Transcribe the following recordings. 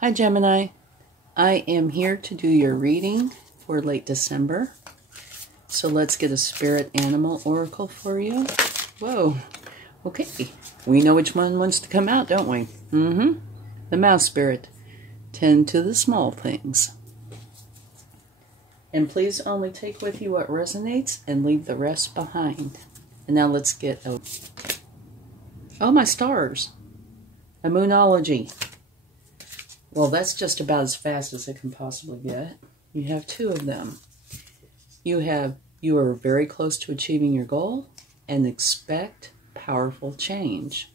Hi Gemini, I am here to do your reading for late December. So let's get a spirit animal oracle for you. Whoa, okay. We know which one wants to come out, don't we? The mouse spirit. Tend to the small things. And please only take with you what resonates and leave the rest behind. And now let's get oh, my stars. A moonology. Well, that's just about as fast as it can possibly get. You have two of them. You are very close to achieving your goal and expect powerful change.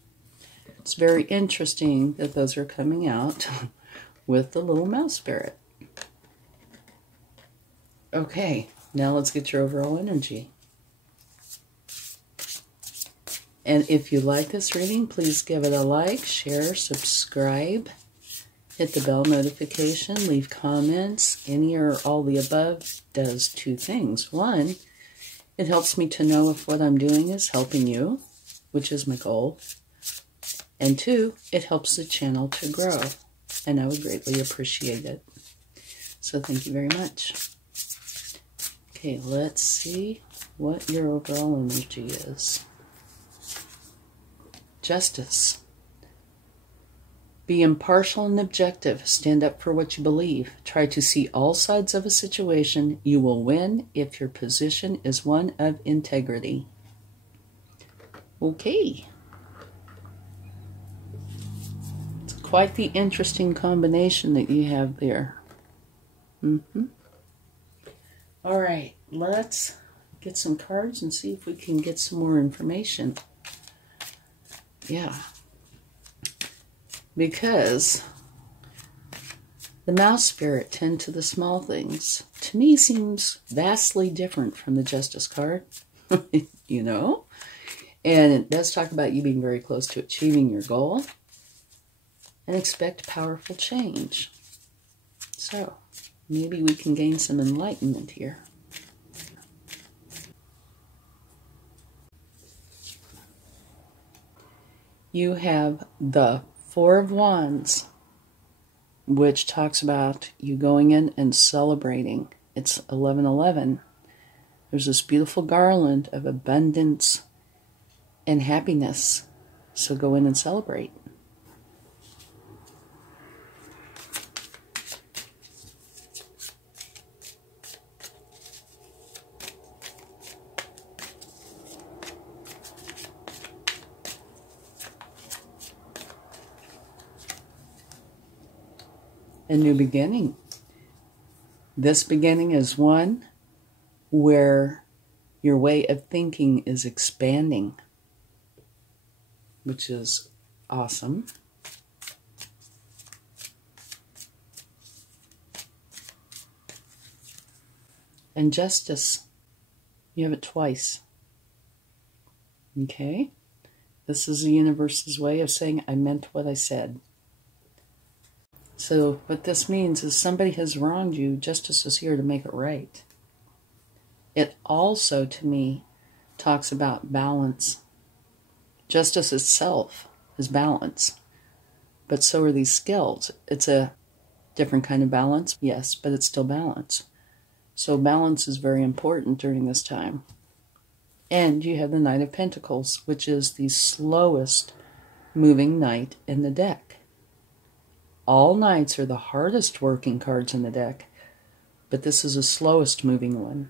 It's very interesting that those are coming out with the little mouse spirit. Okay, now let's get your overall energy. And if you like this reading, please give it a like, share, subscribe. Hit the bell notification, leave comments. Any or all the above does two things. One, it helps me to know if what I'm doing is helping you, which is my goal. And two, it helps the channel to grow, and I would greatly appreciate it. So thank you very much. Okay, let's see what your overall energy is. Justice. Be impartial and objective. Stand up for what you believe. Try to see all sides of a situation. You will win if your position is one of integrity. Okay. It's quite the interesting combination that you have there. All right, let's get some cards and see if we can get some more information. Yeah. Because the mouse spirit, tend to the small things, to me seems vastly different from the Justice card, you know? And it does talk about you being very close to achieving your goal and expect powerful change. So maybe we can gain some enlightenment here. You have the Four of Wands, which talks about you going in and celebrating. It's 11/11. There's this beautiful garland of abundance and happiness. So go in and celebrate. A new beginning. This beginning is one where your way of thinking is expanding, which is awesome. And Justice, you have it twice. Okay? This is the universe's way of saying, I meant what I said. So what this means is somebody has wronged you, Justice is here to make it right. It also, to me, talks about balance. Justice itself is balance, but so are these skills. It's a different kind of balance, yes, but it's still balance. So balance is very important during this time. And you have the Knight of Pentacles, which is the slowest moving knight in the deck. All knights are the hardest working cards in the deck, but this is the slowest moving one.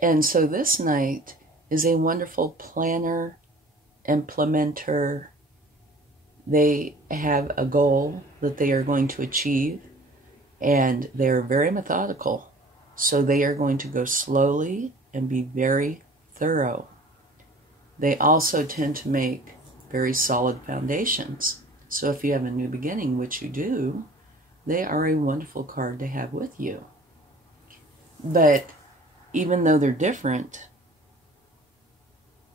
And so this knight is a wonderful planner, implementer. They have a goal that they are going to achieve, and they're very methodical. So they are going to go slowly and be very thorough. They also tend to make very solid foundations. So if you have a new beginning, which you do, they are a wonderful card to have with you. But even though they're different,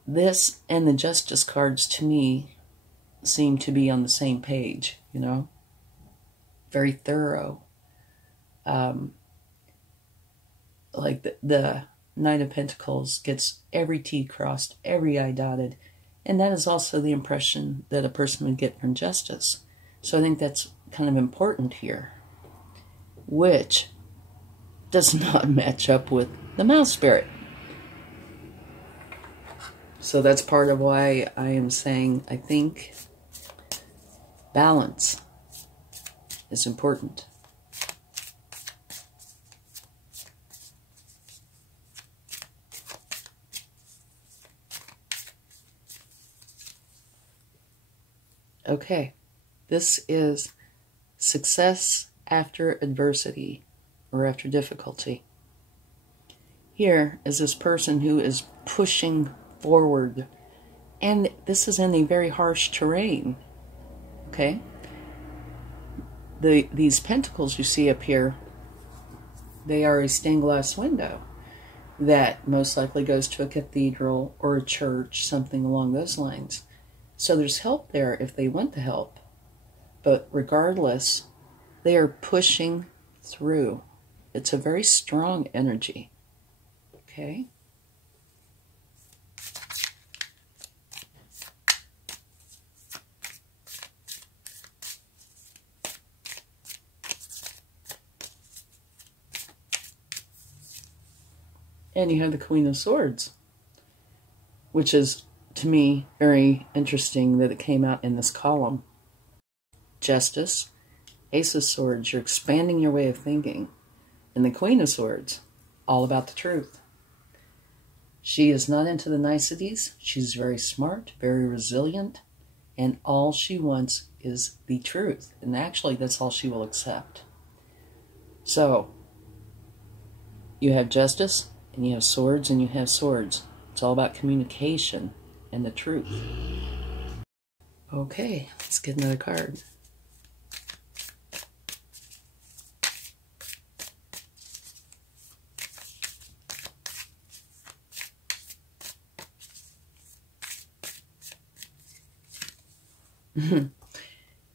this and the Justice cards to me seem to be on the same page, you know? Very thorough. Like the Knight of Pentacles gets every T crossed, every I dotted. And that is also the impression that a person would get from Justice. So I think that's kind of important here, which does not match up with the mouse spirit. So that's part of why I am saying I think balance is important. Okay, this is success after adversity or after difficulty. Here is this person who is pushing forward, and this is in a very harsh terrain. Okay, these pentacles you see up here, they are a stained glass window that most likely goes to a cathedral or a church, something along those lines. So there's help there if they want the help. But regardless, they are pushing through. It's a very strong energy. Okay? And you have the Queen of Swords, which is, to me, very interesting that it came out in this column. Justice, Ace of Swords, you're expanding your way of thinking. And the Queen of Swords, all about the truth. She is not into the niceties. She's very smart, very resilient, and all she wants is the truth. And actually, that's all she will accept. So, you have Justice, and you have Swords, and you have Swords. It's all about communication and the truth. Okay, let's get another card.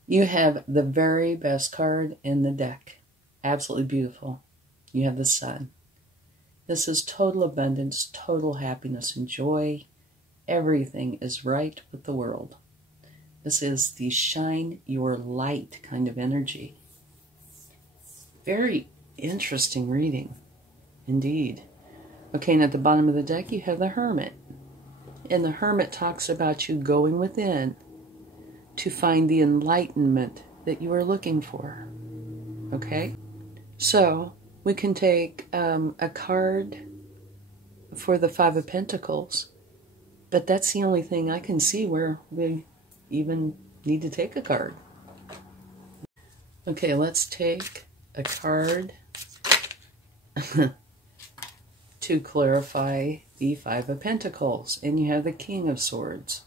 You have the very best card in the deck. Absolutely beautiful. You have the Sun. This is total abundance, total happiness and joy. Everything is right with the world. This is the shine your light kind of energy. Very interesting reading, indeed. Okay, and at the bottom of the deck you have the Hermit. And the Hermit talks about you going within to find the enlightenment that you are looking for. Okay? So, we can take a card for the Five of Pentacles, but that's the only thing I can see where we even need to take a card. Okay, let's take a card to clarify the Five of Pentacles. And you have the King of Swords.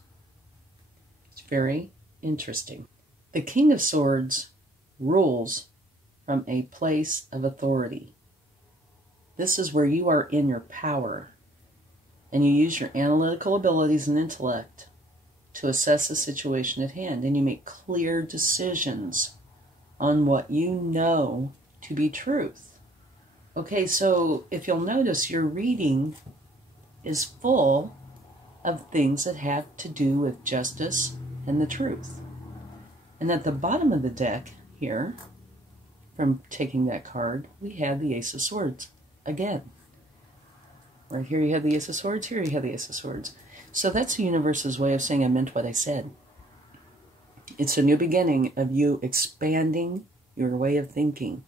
It's very interesting. The King of Swords rules from a place of authority. This is where you are in your power and you use your analytical abilities and intellect to assess the situation at hand, and you make clear decisions on what you know to be truth. Okay, so if you'll notice, your reading is full of things that have to do with justice and the truth. And at the bottom of the deck here, from taking that card, we have the Ace of Swords again. Right here you have the Ace of Swords, here you have the Ace of Swords. So that's the universe's way of saying I meant what I said. It's a new beginning of you expanding your way of thinking.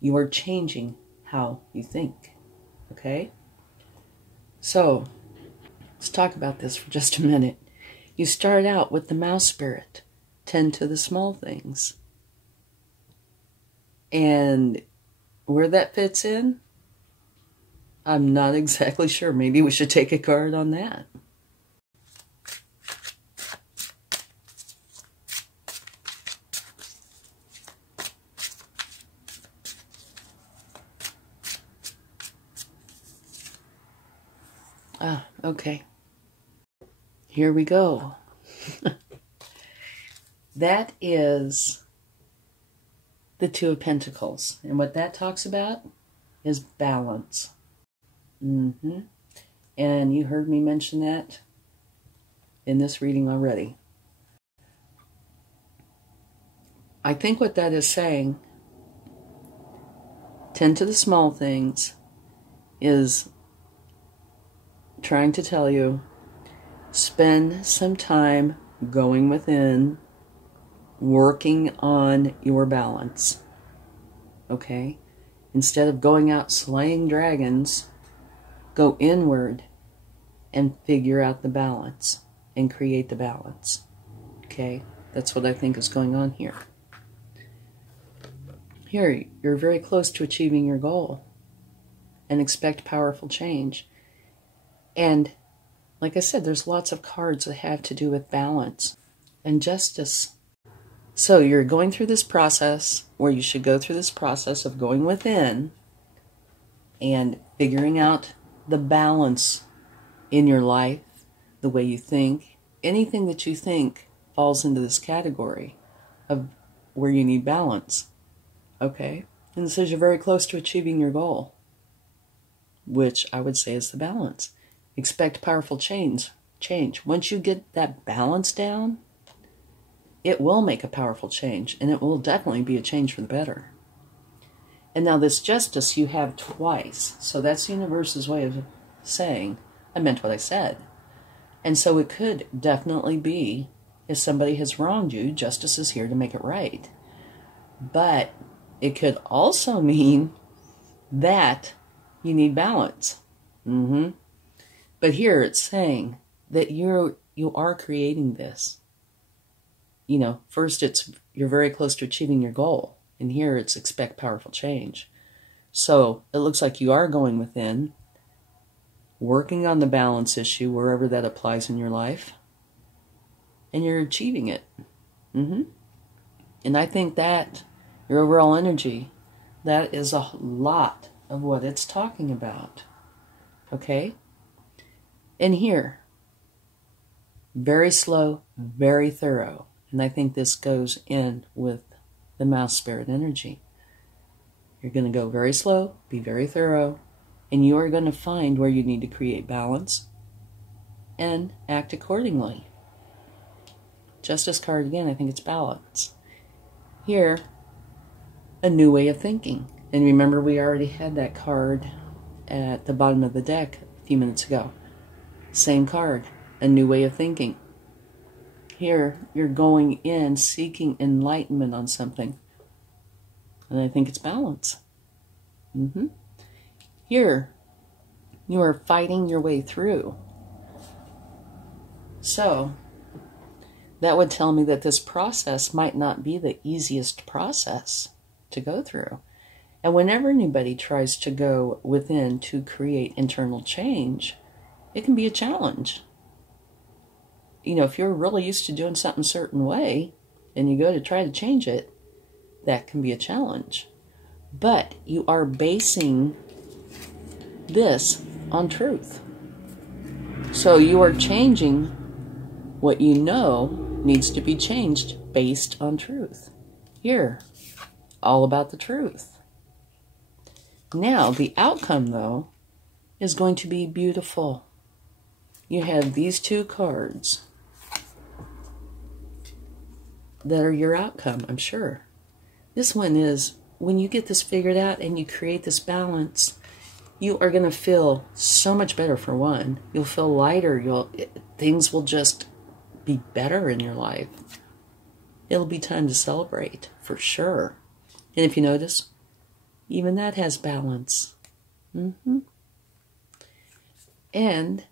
You are changing how you think. Okay? So, let's talk about this for just a minute. You start out with the mouse spirit. Tend to the small things. And where that fits in, I'm not exactly sure. Maybe we should take a card on that. Ah, okay. Here we go. That is the Two of Pentacles. And what that talks about is balance. And you heard me mention that in this reading already. I think what that is saying, tend to the small things, is trying to tell you, spend some time going within, working on your balance. Okay? Instead of going out slaying dragons, go inward and figure out the balance and create the balance. Okay? That's what I think is going on here. Here, you're very close to achieving your goal and expect powerful change. And like I said, there's lots of cards that have to do with balance and justice. So you're going through this process, or you should go through this process of going within and figuring out the balance in your life, the way you think. Anything that you think falls into this category of where you need balance. Okay? And it says you're very close to achieving your goal, which I would say is the balance. Expect powerful change. Once you get that balance down, it will make a powerful change, and it will definitely be a change for the better. And now this justice you have twice. So that's the universe's way of saying, I meant what I said. And so it could definitely be, if somebody has wronged you, justice is here to make it right. But it could also mean that you need balance. But here it's saying that you are creating this. You know, first you're very close to achieving your goal. And here it's expect powerful change. So it looks like you are going within, working on the balance issue wherever that applies in your life. And you're achieving it. And I think that your overall energy, that is a lot of what it's talking about. Okay? And here, very slow, very thorough. And I think this goes in with the mouse spirit energy. You're going to go very slow, be very thorough, and you are going to find where you need to create balance and act accordingly. Justice card again, I think it's balance. Here, a new way of thinking. And remember, we already had that card at the bottom of the deck a few minutes ago. Same card, a new way of thinking. Here, you're going in seeking enlightenment on something. And I think it's balance. Here, you are fighting your way through. So, that would tell me that this process might not be the easiest process to go through. And whenever anybody tries to go within to create internal change, it can be a challenge. You know, if you're really used to doing something a certain way, and you go to try to change it, that can be a challenge. But you are basing this on truth. So you are changing what you know needs to be changed based on truth. Here, all about the truth. Now, the outcome, though, is going to be beautiful. You have these two cards that are your outcome, I'm sure. This one is, when you get this figured out and you create this balance, you are going to feel so much better, for one. You'll feel lighter. Things will just be better in your life. It'll be time to celebrate, for sure. And if you notice, even that has balance. And you're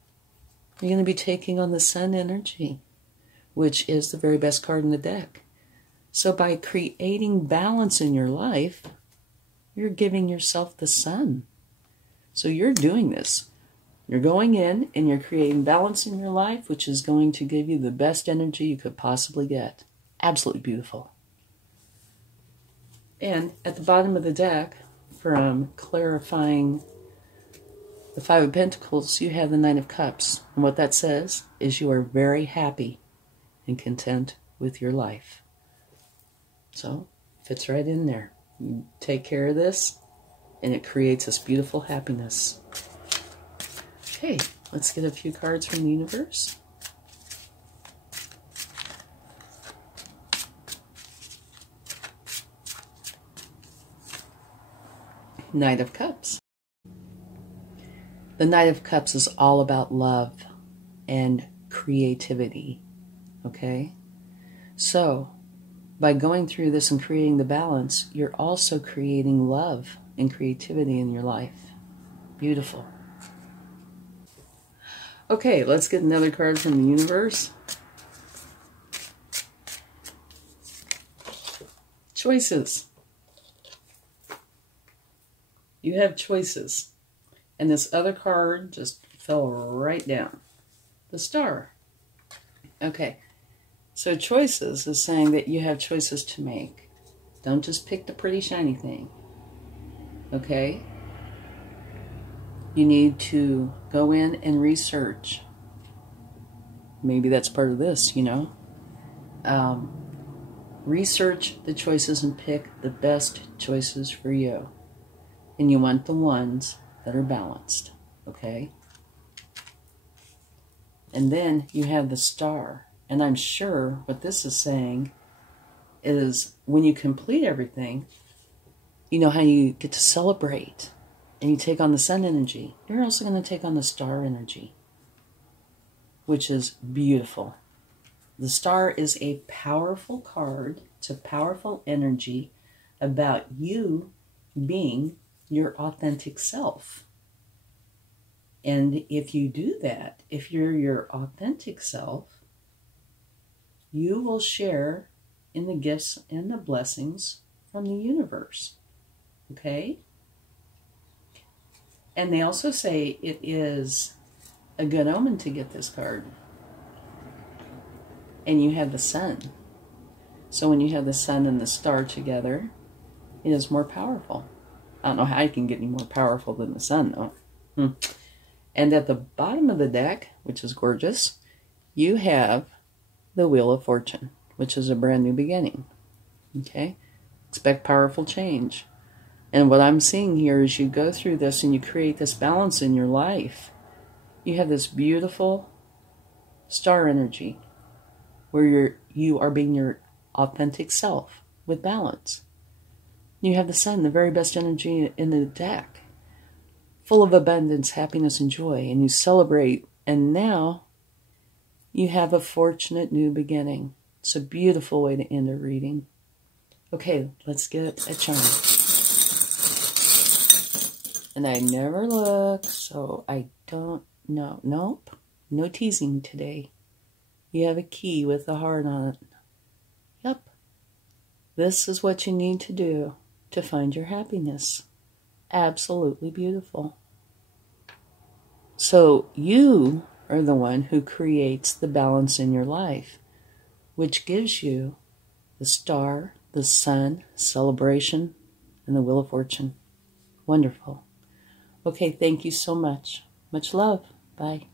going to be taking on the sun energy, which is the very best card in the deck. So by creating balance in your life, you're giving yourself the sun. So you're doing this. You're going in and you're creating balance in your life, which is going to give you the best energy you could possibly get. Absolutely beautiful. And at the bottom of the deck, from clarifying the Five of Pentacles, you have the Nine of Cups. And what that says is you are very happy and content with your life. So, fits right in there. You take care of this, and it creates this beautiful happiness. Okay, let's get a few cards from the universe. Knight of Cups. The Knight of Cups is all about love and creativity, okay? So, by going through this and creating the balance, you're also creating love and creativity in your life. Beautiful. Okay, let's get another card from the universe. Choices. You have choices. And this other card just fell right down. The Star. Okay. So choices is saying that you have choices to make. Don't just pick the pretty shiny thing. Okay? You need to go in and research. Maybe that's part of this, you know. Research the choices and pick the best choices for you. And you want the ones that are balanced. Okay? And then you have the Star. And I'm sure what this is saying is when you complete everything, you know how you get to celebrate and you take on the sun energy. You're also going to take on the star energy, which is beautiful. The Star is a powerful card. It's a powerful energy about you being your authentic self. And if you do that, if you're your authentic self, you will share in the gifts and the blessings from the universe. Okay? And they also say it is a good omen to get this card. And you have the Sun. So when you have the Sun and the Star together, it is more powerful. I don't know how you can get any more powerful than the Sun, though. And at the bottom of the deck, which is gorgeous, you have the Wheel of Fortune, which is a brand new beginning. Okay? Expect powerful change. And what I'm seeing here is you go through this and you create this balance in your life. You have this beautiful star energy where you are being your authentic self with balance. You have the Sun, the very best energy in the deck, full of abundance, happiness, and joy, and you celebrate. And now you have a fortunate new beginning. It's a beautiful way to end a reading. Okay, let's get a charm. And I never look, so I don't know. Nope, no teasing today. You have a key with a heart on it. Yep. This is what you need to do to find your happiness. Absolutely beautiful. So you are the one who creates the balance in your life, which gives you the Star, the Sun, celebration, and the Wheel of Fortune. Wonderful. Okay, thank you so much. Much love. Bye.